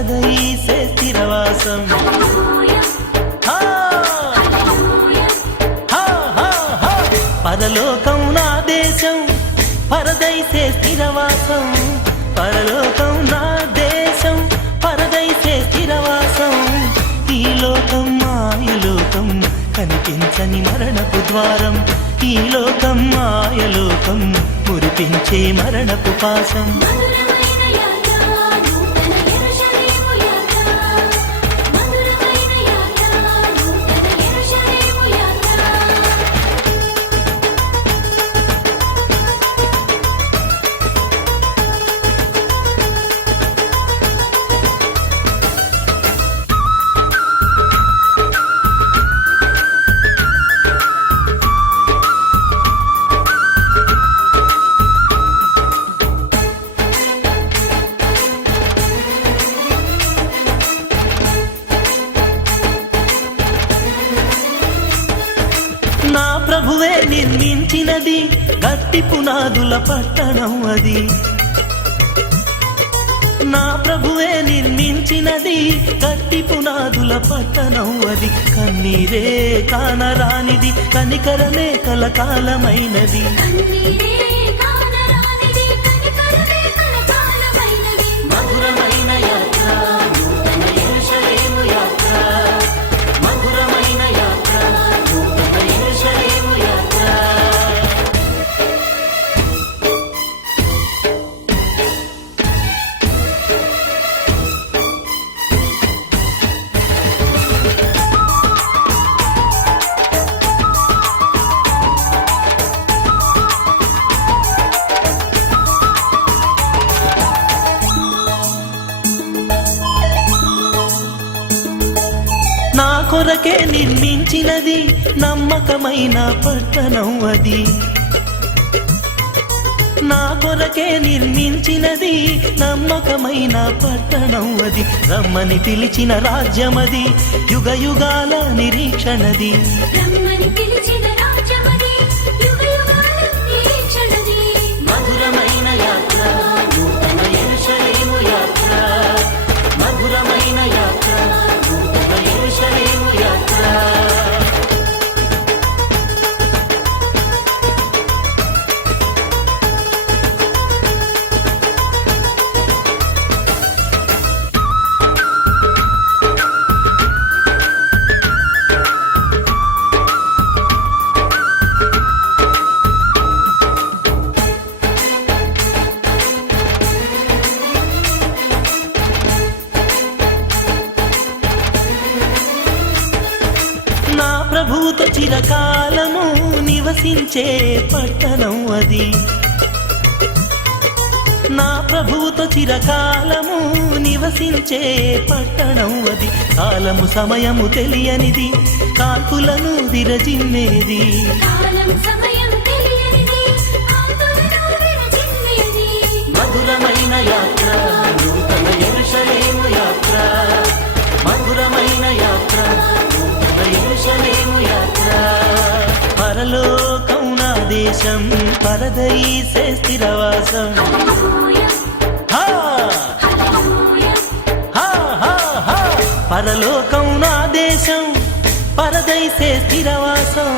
పరదైసే స్థిరవాసం పరలోకం నా దేశం పరదైసే స్థిరవాసం పరలోకం నా దేశం పరదైసే స్థిరవాసం ఈ లోకం మాయలోకం కనిపించని మరణపు ద్వారం ఈ లోకం మాయలోకం మురిపించే మరణపు పాశం నా ప్రభువే నిర్మించినది గట్టి పునాదుల పట్టణం అది నా ప్రభువే నిర్మించినది గట్టి పునాదుల పట్టణం అది కన్నీరే కానరానిది కనికరమే కలకాలమైనది మధురమైన యాత్ర నూతన యెరూషలేము యాత్ర మధురమైన యాత్ర నూతన యెరూషలేము యాత్ర నా కొరకే నిర్మించినది నమ్మకమైన పట్టణం అది నా కొరకే నిర్మించినది నమ్మకమైన పట్టణం అది రమ్మని పిలిచిన రాజ్యమది యుగ యుగాల నిరీక్షణది మధురమైన యాత్ర నూతన యెరూషలేము యాత్ర మధురమైన యాత్ర నూతన యెరూషలేము యాత్ర నా ప్రభువుతో చిరకాలము నివసించే పట్టణం అది నా ప్రభువుతో చిరకాలము నివసించే పట్టణం అది కాలము సమయము తెలియనిది కాల్పులను విరజిమ్మేది మధురమైన యాత్ర నూతన యెరూషలేము యాత్ర మధురమైన యాత్ర నూతన యెరూషలేము యాత్ర పరలోకం నా దేశం పరదైసే స్థిరవాసం పరలోకం నా దేశం పరదైసే స్థిరవాసం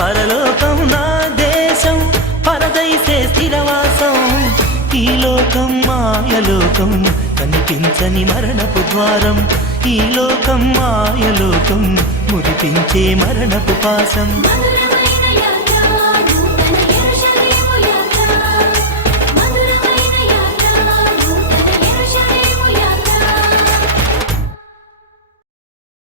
పరలోకం నా దేశం పరదైసే స్థిరవాసం ఈ లోకం మాయలోకం కనిపించని మరణపు ద్వారం ఈ లోకం మాయలోకం మురిపించే మరణపు పాశం